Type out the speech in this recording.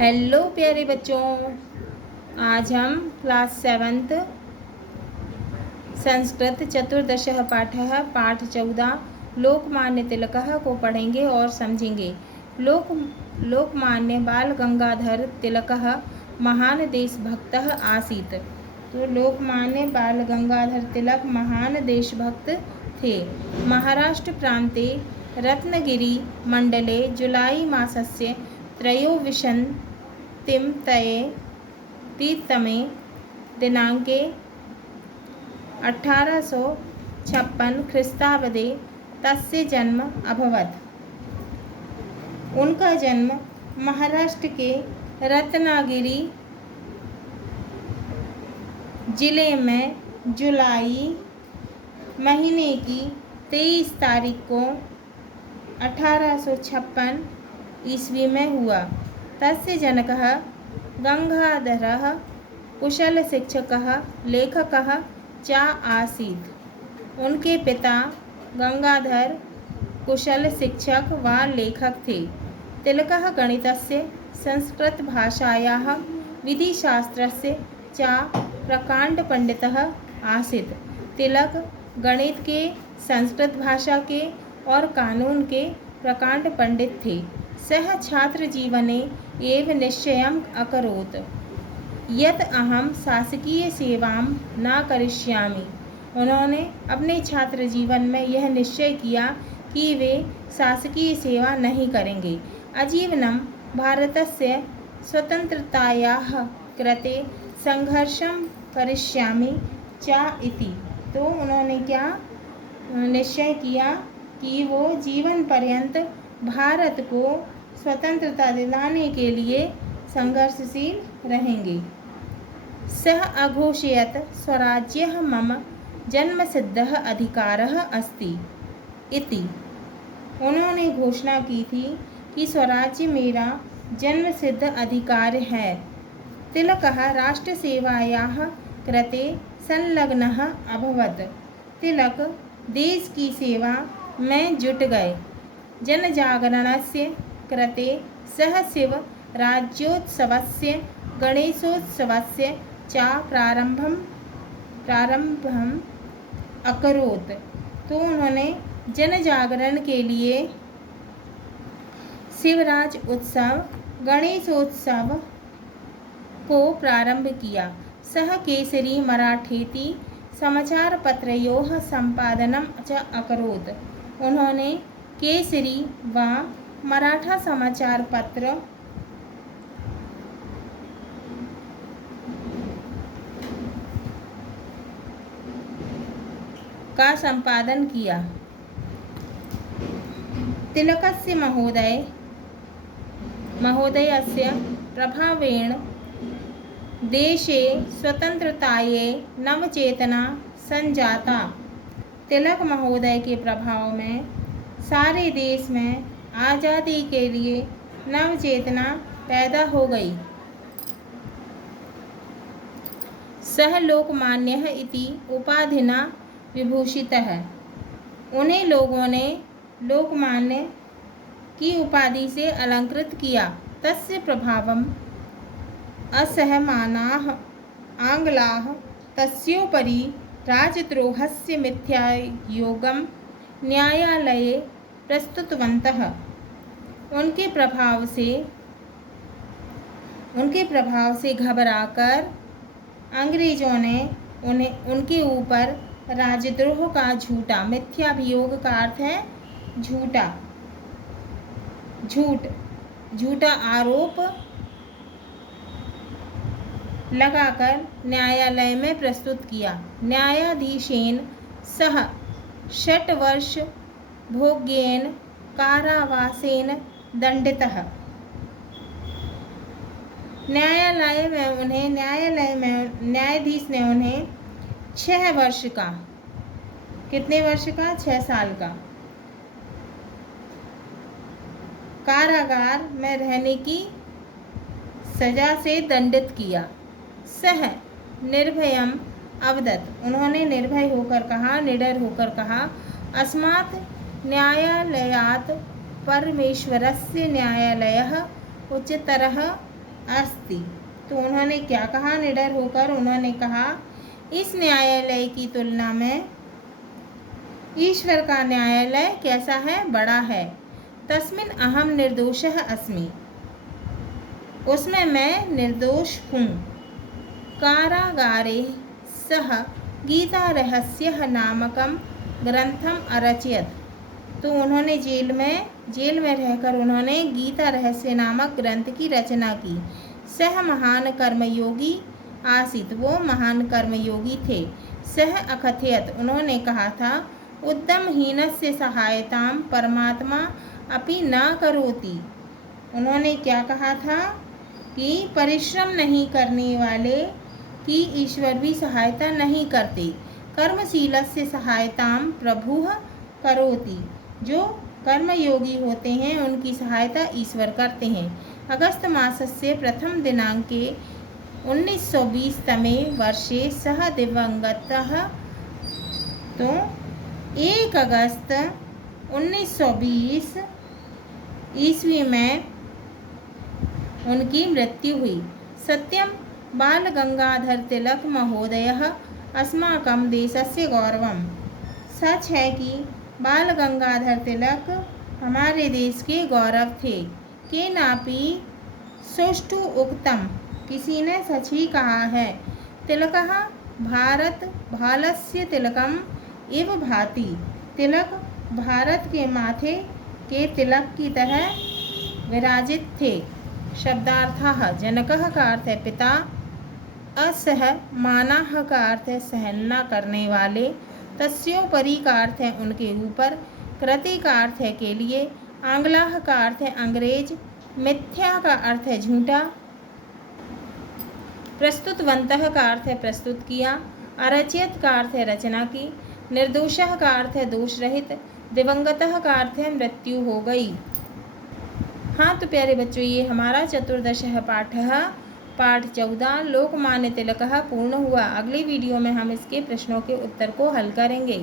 Hello प्यारे बच्चों, आज हम क्लास 7th संस्कृत चतुर्दशः पाठः पाठ 14 लोकमान्य तिलकः को पढ़ेंगे और समझेंगे। लोकमान्य बाल गंगाधर तिलकः महान देशभक्तः आसीत्। तो लोकमान्य बाल गंगाधर तिलक महान देशभक्त थे। महाराष्ट्र प्रान्ते रत्नगिरी मंडले जुलाई मासस्य त्रयोविंशतितमे दिनाङ्के 1856 ख्रीस्ताब्दे तस्य जन्म अभवत्। उनका जन्म महाराष्ट्र के रत्नागिरी जिले में जुलाई महीने की 23 तारीख को 1856 ईस्वी में हुआ। तस्य जनकः गंगाधरः कुशल शिक्षकः लेखकः च आसीत्। उनके पिता गंगाधर कुशल शिक्षक व लेखक थे। तिलकः गणितस्य संस्कृतभाषायाः विधिशास्त्रस्य च प्रकाण्ड पंडितः आसीत्। तिलक गणित के, संस्कृत भाषा के और कानून के प्रकाण्ड पंडित थे। सः छात्र जीवने एव निश्चयम् अकरोत् यत् अहं शासकीय सेवां न करिष्यामि। उन्होंने अपने छात्र जीवन में यह निश्चय किया कि वे शासकीय सेवा नहीं करेंगे। आजीवनं भारतस्य स्वतंत्रतायाः कृते संघर्षं करिष्यामि च इति। तो उन्होंने क्या निश्चय किया कि वो जीवन पर्यंत भारत को स्वतंत्रता दिलाने के लिए संघर्षशील रहेंगे। सः अघोषयत् स्वराज्यः मम जन्मसिद्धः अधिकारः अस्ति इति। उन्होंने घोषणा की थी कि स्वराज्य मेरा जन्मसिद्ध अधिकार है। तिलकः राष्ट्रसेवायाः कृते संलग्नः अभवत्। तिलक देश की सेवा में जुट गए। जनजागरणस्य कृते सः शिव राज्योत्सवस्य गणेशोत्सवस्य च प्रारंभम् अकरोत्। तो उन्होंने जनजागरण के लिए शिवराज उत्सव, गणेशोत्सव को प्रारंभ किया। सः केसरी मराठेति समाचार पत्रयोः संपादनम च अकरोत्। उन्होंने केसरी व मराठा समाचार पत्र का संपादन किया। तिलकस्य महोदयस्य प्रभावेण देशे स्वतंत्रतायै नवचेतना संजाता। तिलक महोदय के प्रभाव में सारे देश में आज़ादी के लिए नवचेतना पैदा हो गई। सः लोकमान्यः इति उपाधिना विभूषितः। उन्हें लोगों ने लोकमान्य की उपाधि से अलंकृत किया। तस्य प्रभावम् असहमानाः आंग्लाः तस्योपरि राजद्रोहस्य मिथ्यायोगं न्यायालये प्रस्तुतवन्तः। उनके प्रभाव से घबराकर अंग्रेजों ने उनके ऊपर राजद्रोह का मिथ्याभियोग का अर्थ है झूठा आरोप लगाकर न्यायालय में प्रस्तुत किया। न्यायाधीशेन सह 6 वर्ष भोग्येन कारावासेन दंडितः। न्यायाधीश ने उन्हें 6 वर्ष का, कितने वर्ष का, 6 साल का कारागार में रहने की सजा से दंडित किया। सह निर्भयम अवदत्। उन्होंने निर्भय होकर कहा, निडर होकर कहा, अस्मात् न्यायालयात् परमेश्वरस्य न्यायालयः उच्चतरः अस्ति। तो उन्होंने क्या कहा निडर होकर? उन्होंने कहा इस न्यायालय की तुलना में ईश्वर का न्यायालय कैसा है? बड़ा है। तस्मिन अहम निर्दोषः अस्मि, उसमें मैं निर्दोष हूँ। कारागारे सह गीता रहस्यः नामकम ग्रंथम अरचयत। तो उन्होंने जेल में रहकर उन्होंने गीता रहस्य नामक ग्रंथ की रचना की। सह महान कर्मयोगी आसीत, वो महान कर्मयोगी थे। सह अकथयत, उन्होंने कहा था उद्यमहीनस्य सहायतां परमात्मा अपि न करोति। उन्होंने क्या कहा था कि परिश्रम नहीं करने वाले की ईश्वर भी सहायता नहीं करते। कर्मशीलस्य सहायतां प्रभुः करोति, जो कर्मयोगी होते हैं उनकी सहायता ईश्वर करते हैं। अगस्त मासस्य प्रथम दिनांके 1920 तमे वर्षे सह दिवंगतः। तो 1 अगस्त 1920 ईस्वी में उनकी मृत्यु हुई। सत्यम बाल गंगाधर तिलक महोदयः अस्माकं देशस्य गौरवम्। सच है कि बाल गंगाधर तिलक हमारे देश के गौरव थे। केनापि सुष्ठु उक्तम, किसी ने सच ही कहा है। तिलकः भारत भालस्य तिलकम इव भाति, तिलक भारत के माथे के तिलक की तरह विराजित थे। शब्दार्थः जनकः का अर्थ है पिता, असहमानः का अर्थ है सहन न करने वाले, तस्योपरि का अर्थ है उनके ऊपर, कृति का अर्थ है के लिए, आंग्लाः का अर्थ है अंग्रेज, मिथ्या का अर्थ है झूठा, प्रस्तुतवन्तः का अर्थ है प्रस्तुत किया, अरचयत का अर्थ है रचना की, निर्दोषः का अर्थ है दोष रहित, दिवंगतः का अर्थ है मृत्यु हो गई। हाँ तो प्यारे बच्चों, ये हमारा चतुर्दशः पाठः पाठ 14 लोकमान्य तिलकः पूर्ण हुआ। अगली वीडियो में हम इसके प्रश्नों के उत्तर को हल करेंगे।